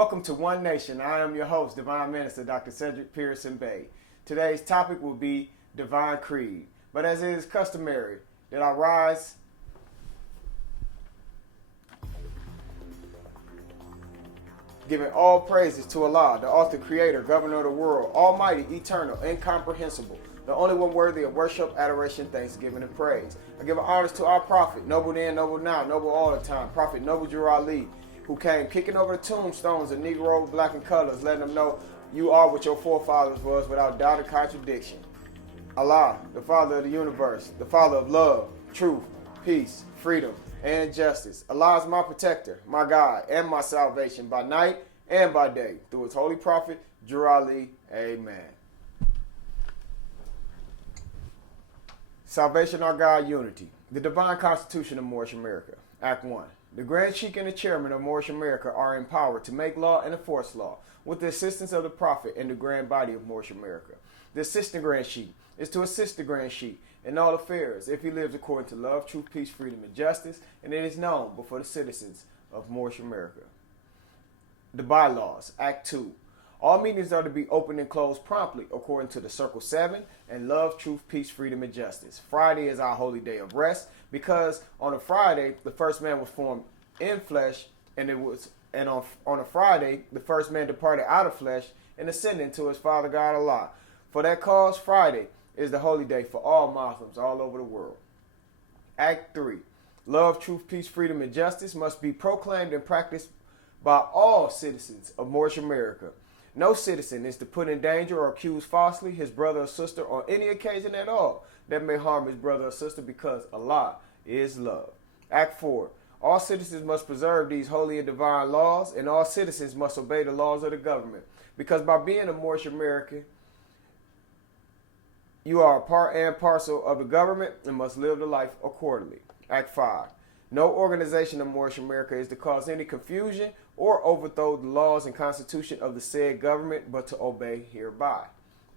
Welcome to One Nation. I am your host, Divine Minister Dr. Cedric Pearson Bey. Today's topic will be Divine Creed. But as it is customary, that I rise giving all praises to Allah, the author, creator, governor of the world, almighty, eternal, incomprehensible, the only one worthy of worship, adoration, thanksgiving, and praise. I give honors to our prophet, noble then, noble now, noble all the time, Prophet Noble Drew Ali, who came kicking over the tombstones of Negro, black, and colors, letting them know you are what your forefathers was without doubt or contradiction. Allah, the Father of the universe, the Father of love, truth, peace, freedom, and justice. Allah is my protector, my guide, and my salvation by night and by day. Through his holy prophet, Drew Ali. Amen. Salvation, our God, unity. The Divine Constitution of Moorish America. Act 1. The Grand Sheikh and the Chairman of Moorish America are empowered to make law and enforce law with the assistance of the Prophet and the Grand Body of Moorish America. The Assistant Grand Sheikh is to assist the Grand Sheikh in all affairs if he lives according to love, truth, peace, freedom, and justice, and it is known before the citizens of Moorish America. The Bylaws. Act 2. All meetings are to be opened and closed promptly according to the Circle 7 and love, truth, peace, freedom, and justice. Friday is our holy day of rest because on a Friday the first man was formed in flesh, and on a Friday the first man departed out of flesh and ascended to his Father God Allah. For that cause, Friday is the holy day for all Muslims all over the world. Act 3. Love, truth, peace, freedom, and justice must be proclaimed and practiced by all citizens of Moorish America. No citizen is to put in danger or accuse falsely his brother or sister on any occasion at all that may harm his brother or sister, because Allah is love. Act 4. All citizens must preserve these holy and divine laws, and all citizens must obey the laws of the government, because by being a Moorish American, you are a part and parcel of the government and must live the life accordingly. Act 5. No organization of Moorish America is to cause any confusion or overthrow the laws and constitution of the said government, but to obey hereby.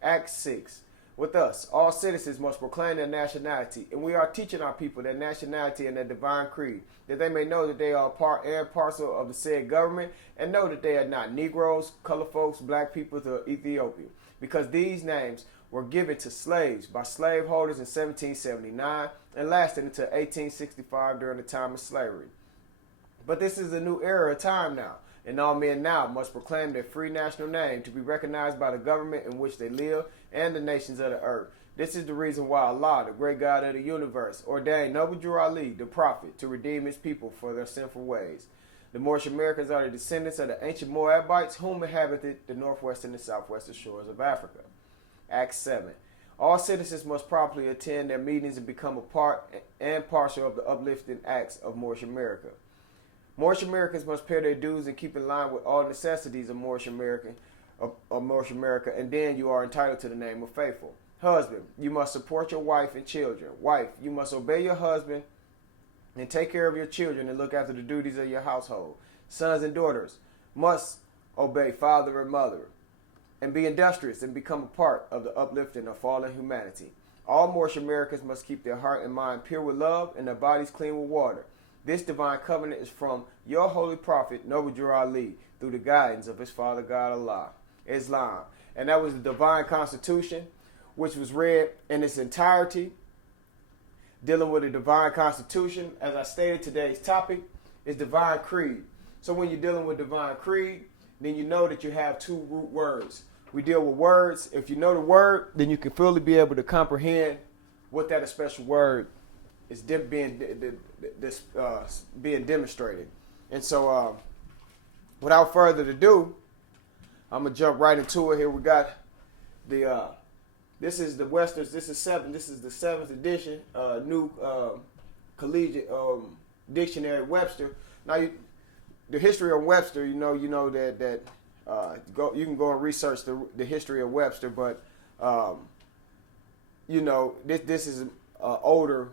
Act 6. With us, all citizens must proclaim their nationality, and we are teaching our people their nationality and their divine creed, that they may know that they are part and parcel of the said government, and know that they are not Negroes, colored folks, black people, or Ethiopia, because these names were given to slaves by slaveholders in 1779 and lasted until 1865 during the time of slavery. But this is a new era of time now, and all men now must proclaim their free national name to be recognized by the government in which they live and the nations of the earth. This is the reason why Allah, the great God of the universe, ordained Noble Drew Ali, the prophet, to redeem his people for their sinful ways. The Moorish Americans are the descendants of the ancient Moabites whom inhabited the northwestern and southwestern shores of Africa. Act 7. All citizens must properly attend their meetings and become a part and parcel of the uplifting acts of Moorish America. Moorish Americans must pay their dues and keep in line with all necessities of Moorish America, and then you are entitled to the name of faithful. Husband, you must support your wife and children. Wife, you must obey your husband and take care of your children and look after the duties of your household. Sons and daughters must obey father and mother, and be industrious and become a part of the uplifting of fallen humanity. All Moorish Americans must keep their heart and mind pure with love and their bodies clean with water. This divine covenant is from your holy prophet, Noble Drew Ali, through the guidance of his Father God Allah. Islam. And that was the Divine Constitution, which was read in its entirety, dealing with the Divine Constitution. As I stated, today's topic is Divine Creed. So when you're dealing with Divine Creed, then you know that you have two root words. We deal with words. If you know the word, then you can fully be able to comprehend what that special word is being demonstrated. And so, without further ado, I'm gonna jump right into it. Here we got the this is the Western. This is the seventh edition, new collegiate dictionary Webster. Now, the history of Webster, you know that you can go and research the history of Webster, but this is an older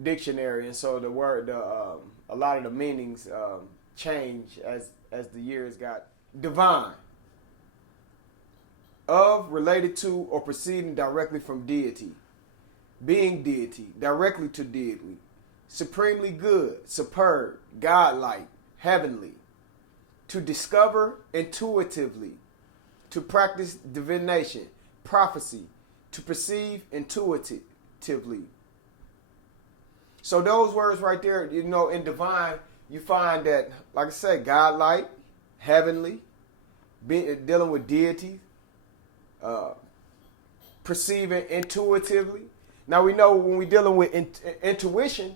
dictionary, and so the word a lot of the meanings change as the years got. Divine, of, related to, or proceeding directly from deity, being deity, directly to deity, supremely good, superb, godlike, heavenly, to discover intuitively, to practice divination, prophecy, to perceive intuitively. So those words right there, in divine, you find that, like I said, godlike, heavenly, dealing with deity, perceiving intuitively. Now we know when we're dealing with intuition,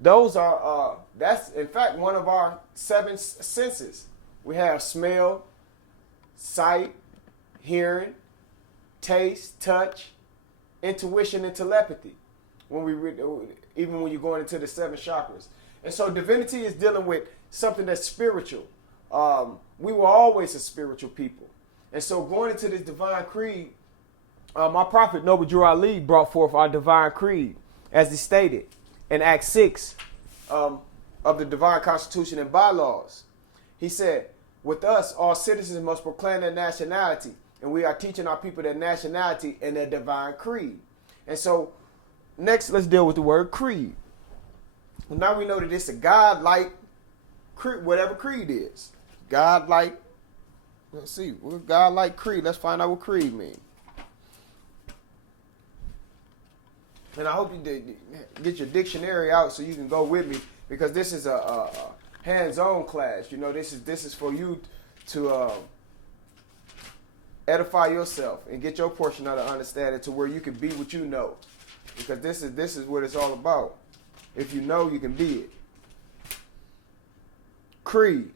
those are, that's in fact one of our 7 senses. We have smell, sight, hearing, taste, touch, intuition, and telepathy. Even when you're going into the 7 chakras. And so divinity is dealing with something that's spiritual. We were always a spiritual people. And so going into this divine creed, my prophet Noble Drew Ali brought forth our divine creed, as he stated in Act 6 of the divine constitution and bylaws. He said, with us, all citizens must proclaim their nationality, and we are teaching our people their nationality and their divine creed. And so next, let's deal with the word creed. Well, now we know that it's a God-like creed, whatever creed is. God-like, let's see, what God-like creed? Let's find out what creed means. And I hope you did get your dictionary out so you can go with me, because this is a hands-on class. This is for you to edify yourself and get your portion of the understanding to where you can be what you know. Because this is what it's all about. If you know, you can be it. Creed.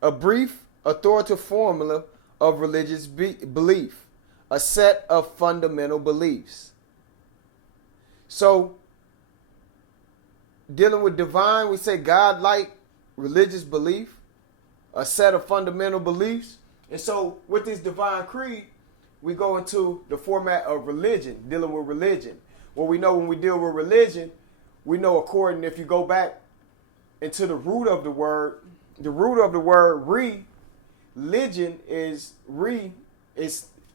A brief, authoritative formula of religious belief. A set of fundamental beliefs. So, dealing with divine, we say God-like religious belief. A set of fundamental beliefs. And so, with this divine creed, we go into the format of religion, dealing with religion. Well, we know when we deal with religion, we know according, if you go back into the root of the word religion is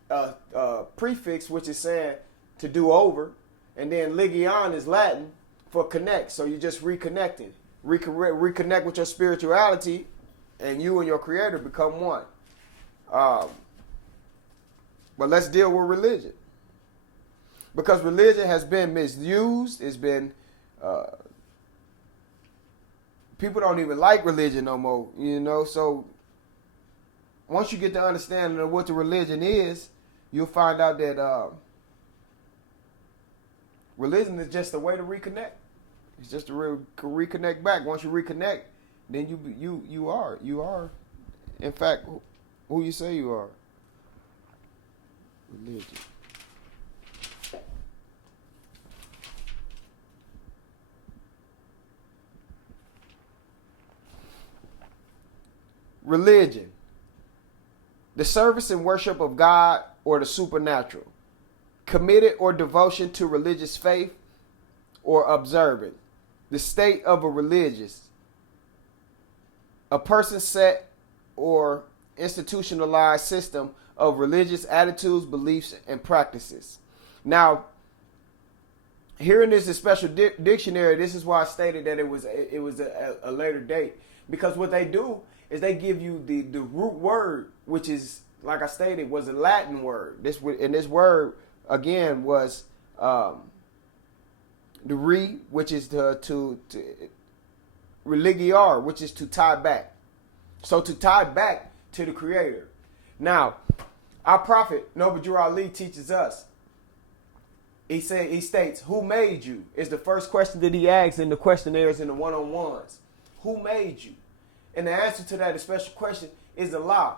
a prefix, which is saying to do over. And then legion is Latin for connect. So you're just reconnecting. Reconnect with your spirituality, and you and your creator become one. But let's deal with religion. Because religion has been misused. It's been, people don't even like religion no more, So once you get the understanding of what the religion is, you'll find out that religion is just a way to reconnect. It's just to reconnect back. Once you reconnect, then you are, in fact, who you say you are. Religion. Religion. The service and worship of God or the supernatural. Committed or devotion to religious faith or observant. The state of a religious. A person's set or institutionalized system of religious attitudes, beliefs, and practices. Now, here in this special dictionary, this is why I stated that it was a later date. Because what they do is they give you the root word, which is, like I stated, was a Latin word. This word, again, was the which is to religiar, which is to tie back. So to tie back to the Creator. Now, our prophet, Noble Drew Ali, teaches us. He states, who made you? Is the first question that he asks in the questionnaires and the one-on-ones. Who made you? And the answer to that special question is Allah,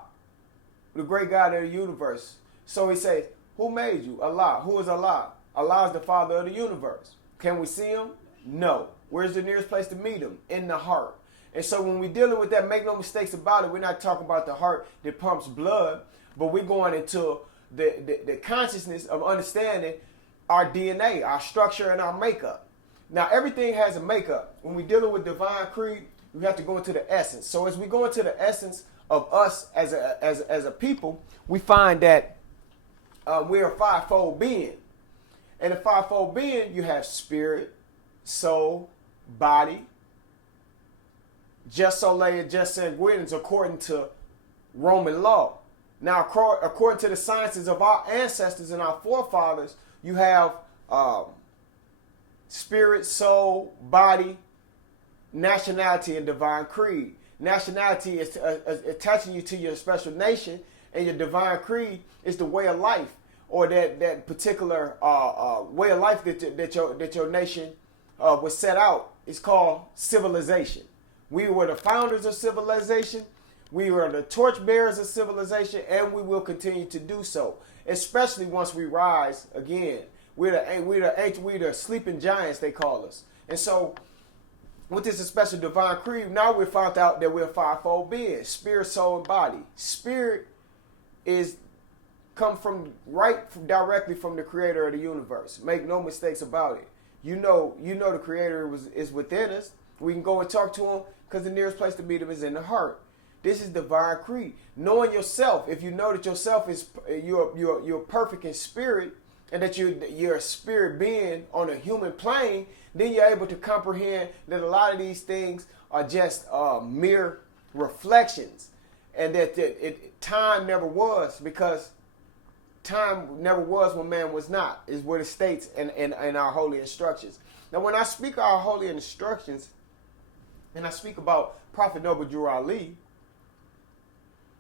the great God of the universe. So he says, who made you? Allah. Who is Allah? Allah is the Father of the universe. Can we see him? No. Where's the nearest place to meet him? In the heart. And so when we're dealing with that, make no mistakes about it, we're not talking about the heart that pumps blood, but we're going into the consciousness of understanding our DNA, our structure, and our makeup. Now, everything has a makeup. When we're dealing with divine creed, we have to go into the essence. So as we go into the essence of us as a people, we find that we're a fivefold being. And a fivefold being, you have spirit, soul, body, just soleil and just sanguinius according to Roman law. Now, according to the sciences of our ancestors and our forefathers, you have spirit, soul, body, nationality, and divine creed. Nationality is attaching you to your special nation, and your divine creed is the way of life, or that particular way of life that your nation was set out. It's called civilization. We were the founders of civilization. We were the torchbearers of civilization, and we will continue to do so, especially once we rise again. We're the sleeping giants, they call us. And so, with this special divine creed, now we found out that we're a fivefold being: spirit, soul, and body. Spirit come directly from the creator of the universe. Make no mistakes about it. You know the creator is within us. We can go and talk to him because the nearest place to meet him is in the heart. This is divine creed. Knowing yourself. If you know that yourself is you're perfect in spirit, and that you're a spirit being on a human plane, then you're able to comprehend that a lot of these things are just mere reflections, and that time never was, because time never was when man was not, is what it states in our holy instructions. Now, when I speak our holy instructions, and I speak about Prophet Noble Drew Ali,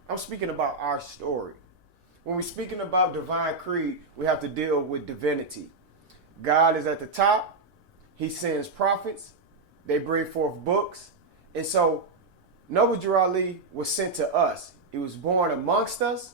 I'm speaking about our story. When we're speaking about divine creed, we have to deal with divinity. God is at the top. He sends prophets. They bring forth books. And so Noble Drew Ali was sent to us. He was born amongst us.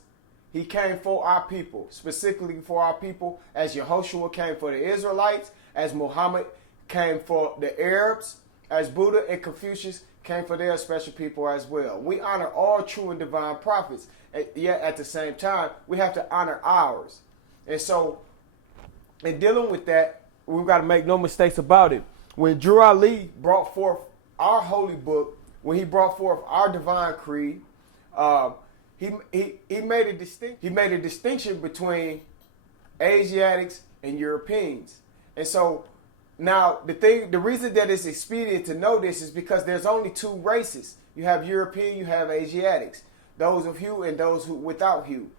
He came for our people, specifically for our people, as Yehoshua came for the Israelites, as Muhammad came for the Arabs, as Buddha and Confucius came for their special people as well. We honor all true and divine prophets, yet at the same time, we have to honor ours. And so, in dealing with that, we've got to make no mistakes about it. When Drew Ali brought forth our holy book, when he brought forth our divine creed, he made a distinction between Asiatics and Europeans. And so now the reason that it's expedient to know this is because there's only two races. You have European, you have Asiatics, those of hue and those who without hue.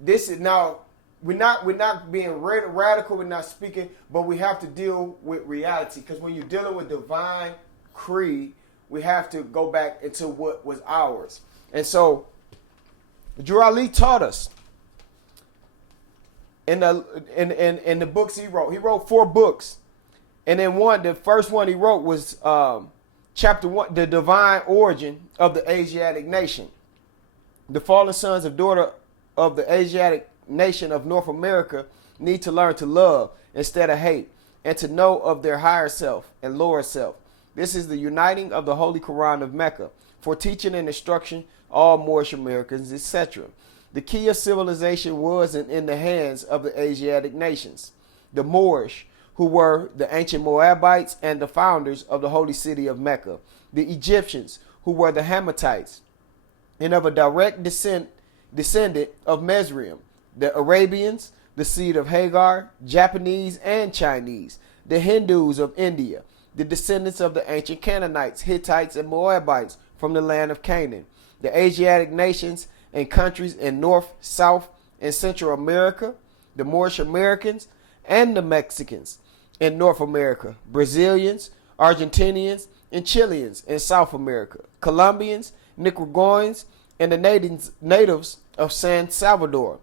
This is now we're not being radical, we're not speaking, but we have to deal with reality, because when you're dealing with divine creed, we have to go back into what was ours. And so Drew Ali taught us in the books he wrote. He wrote 4 books. And then the first one he wrote was chapter 1, The Divine Origin of the Asiatic Nation. The fallen sons of daughter of the Asiatic nation of North America need to learn to love instead of hate, and to know of their higher self and lower self. This is the uniting of the Holy Quran of Mecca for teaching and instruction all Moorish Americans, etc. The key of civilization was in the hands of the Asiatic nations. The Moorish, who were the ancient Moabites and the founders of the holy city of Mecca. The Egyptians, who were the Hammatites, and of a direct descendant of Mizraim. The Arabians, the seed of Hagar, Japanese and Chinese. The Hindus of India, the descendants of the ancient Canaanites, Hittites, and Moabites from the land of Canaan. The Asiatic nations and countries in North, South, and Central America. The Moorish Americans and the Mexicans in North America. Brazilians, Argentinians, and Chileans in South America. Colombians, Nicaraguans, and the natives of San Salvador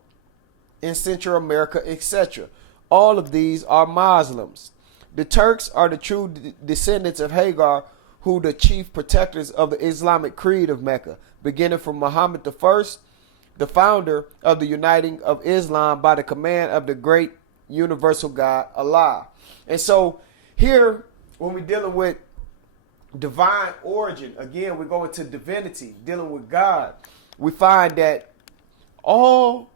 in Central America, etc. All of these are Muslims. The Turks are the true descendants of Hagar, who the chief protectors of the Islamic creed of Mecca, beginning from Muhammad I, the founder of the uniting of Islam by the command of the great universal God, Allah. And so here, when we're dealing with divine origin, again, we're going to divinity, dealing with God, we find that all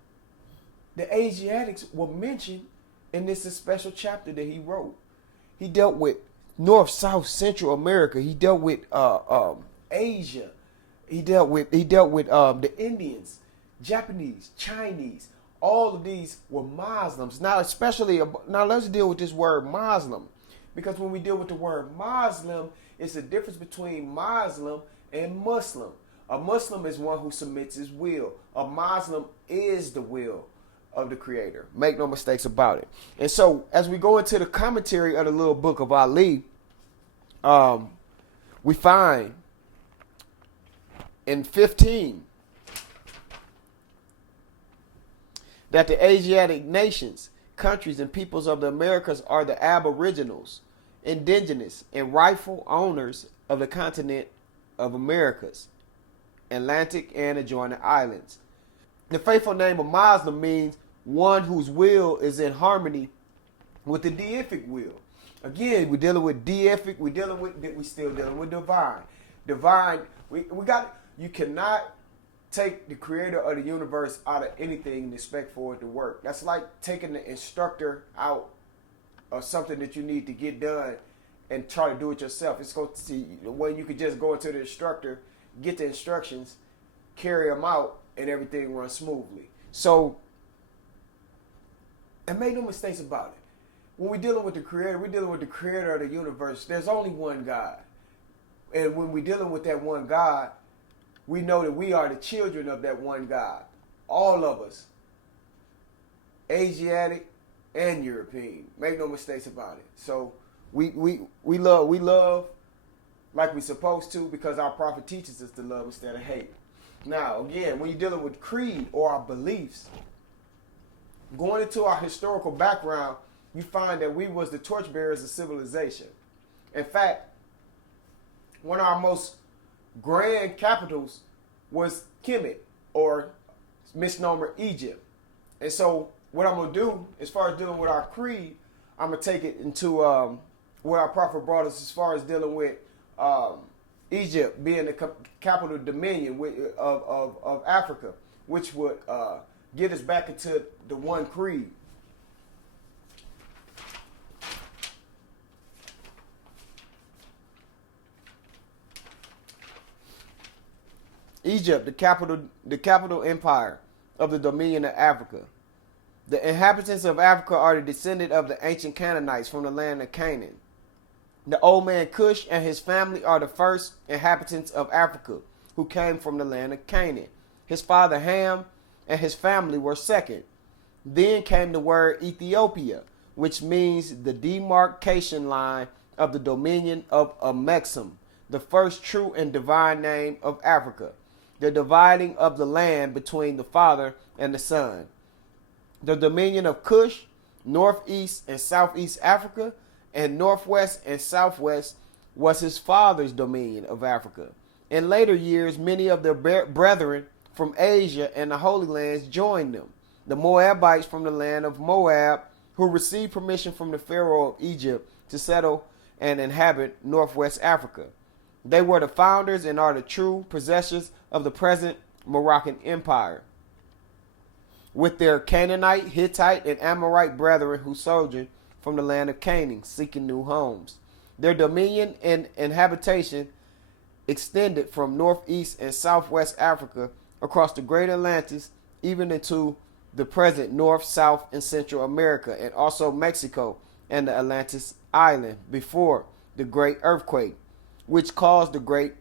the Asiatics were mentioned in this special chapter that he wrote. He dealt with North, South, Central America. He dealt with Asia. He dealt with the Indians, Japanese, Chinese. All of these were Muslims. Now let's deal with this word Muslim, because when we deal with the word Muslim, it's the difference between Muslim and Muslim. A Muslim is one who submits his will. A Muslim is the will of the Creator. Make no mistakes about it. And so, as we go into the commentary of the little book of Ali, we find in 15 that the Asiatic nations, countries, and peoples of the Americas are the aboriginals, indigenous, and rightful owners of the continent of Americas, Atlantic, and adjoining islands. The faithful name of Muslim means one whose will is in harmony with the deific will. Again, we're dealing with deific, we still dealing with divine. Divine, you cannot take the creator of the universe out of anything and expect for it to work. That's like taking the instructor out of something that you need to get done and try to do it yourself. It's going to see when you could just go into the instructor, get the instructions, carry them out, and everything runs smoothly. So, and make no mistakes about it. When we're dealing with the creator, we're dealing with the creator of the universe. There's only one God. And when we're dealing with that one God, we know that we are the children of that one God. All of us. Asiatic and European. Make no mistakes about it. So we love like we're supposed to, because our prophet teaches us to love instead of hate. Now, again, when you're dealing with creed or our beliefs, going into our historical background, you find that we was the torchbearers of civilization. In fact, one of our most grand capitals was Kemet, or misnomer Egypt. And so what I'm going to do, as far as dealing with our creed, I'm going to take it into what our prophet brought us as far as dealing with Egypt being the capital dominion of Africa, which would get us back into the one creed. Egypt, the capital empire of the dominion of Africa. The inhabitants of Africa are the descendant of the ancient Canaanites from the land of Canaan. The old man Cush and his family are the first inhabitants of Africa who came from the land of Canaan. His father Ham and his family were second. Then came the word Ethiopia, which means the demarcation line of the dominion of Amexem, the first true and divine name of Africa, the dividing of the land between the father and the son. The dominion of Cush, northeast and southeast Africa, and northwest and southwest was his father's dominion of Africa. In later years, many of their brethren from Asia and the Holy Lands joined them. The Moabites from the land of Moab, who received permission from the Pharaoh of Egypt to settle and inhabit northwest Africa. They were the founders and are the true possessors of the present Moroccan Empire, with their Canaanite, Hittite, and Amorite brethren who sojourned from the land of Canaan, seeking new homes. Their dominion and habitation extended from northeast and southwest Africa across the great Atlantis, even into the present North, South, and Central America, and also Mexico and the Atlantis Island before the great earthquake, which caused the great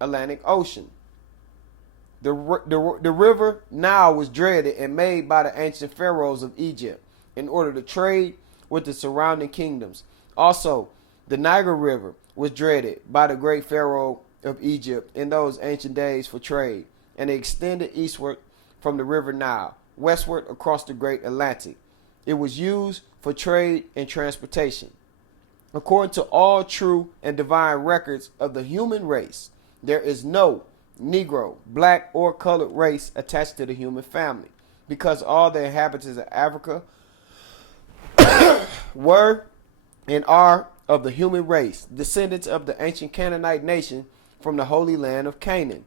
Atlantic Ocean. The river Nile was dreaded and made by the ancient pharaohs of Egypt in order to trade with the surrounding kingdoms. Also, the Niger River was dreaded by the great pharaoh of Egypt in those ancient days for trade, and it extended eastward from the river Nile, westward across the great Atlantic. It was used for trade and transportation. According to all true and divine records of the human race, there is no Negro, black, or colored race attached to the human family, because all the inhabitants of Africa were and are of the human race, descendants of the ancient Canaanite nation from the holy land of Canaan.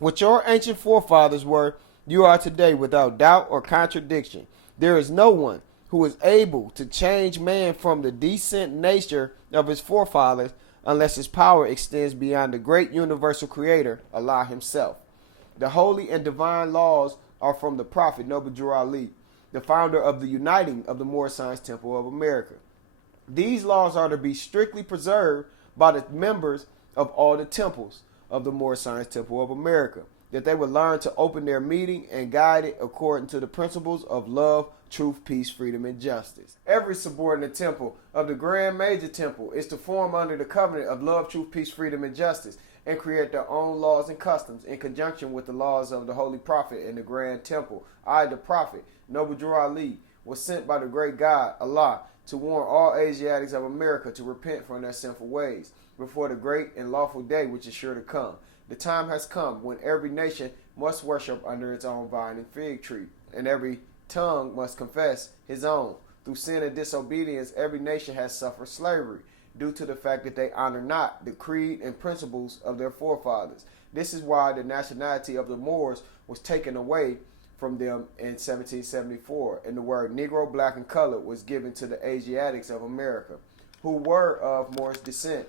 What your ancient forefathers were, you are today without doubt or contradiction. There is no one who is able to change man from the decent nature of his forefathers unless his power extends beyond the great universal creator, Allah himself. The holy and divine laws are from the prophet Noble Drew Ali, the founder of the uniting of the Moorish Science Temple of America. These laws are to be strictly preserved by the members of all the temples, of the Moorish Science Temple of America, that they would learn to open their meeting and guide it according to the principles of love, truth, peace, freedom, and justice. Every subordinate temple of the Grand Major Temple is to form under the covenant of love, truth, peace, freedom, and justice, and create their own laws and customs in conjunction with the laws of the Holy Prophet in the Grand Temple. I, the Prophet, Noble Drew Ali, was sent by the great God, Allah, to warn all Asiatics of America to repent from their sinful ways before the great and lawful day which is sure to come. The time has come when every nation must worship under its own vine and fig tree, and every tongue must confess his own. Through sin and disobedience, every nation has suffered slavery due to the fact that they honor not the creed and principles of their forefathers. This is why the nationality of the Moors was taken away from them in 1774, and the word Negro, black, and colored was given to the Asiatics of America, who were of Moorish descent,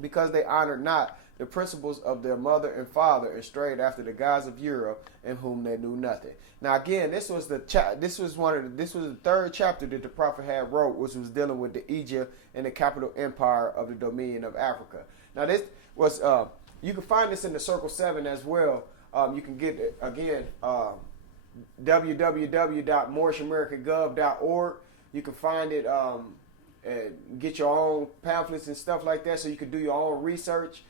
because they honored not the principles of their mother and father and strayed after the gods of Europe, in whom they knew nothing. Now, again, this was the third chapter that the prophet had wrote, which was dealing with the Egypt and the capital empire of the Dominion of Africa. Now, this was you can find this in the Circle 7 as well. You can get it again. www.moorishamericagov.org. You can find it and get your own pamphlets and stuff like that, so you can do your own research.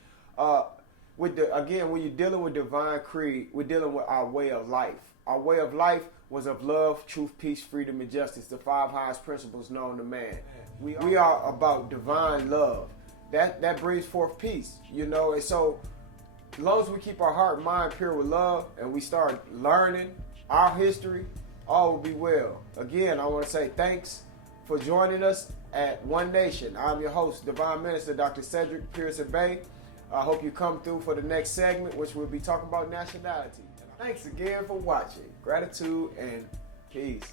When you're dealing with divine creed, we're dealing with our way of life. Our way of life was of love, truth, peace, freedom, and justice, the five highest principles known to man. We are about divine love. That brings forth peace, and so as long as we keep our heart and mind pure with love and we start learning our history, all will be well. Again, I want to say thanks for joining us at One Nation. I'm your host, Divine Minister Dr. Cedric Pearson Bey. I hope you come through for the next segment, which we'll be talking about nationality. Thanks again for watching. Gratitude and peace.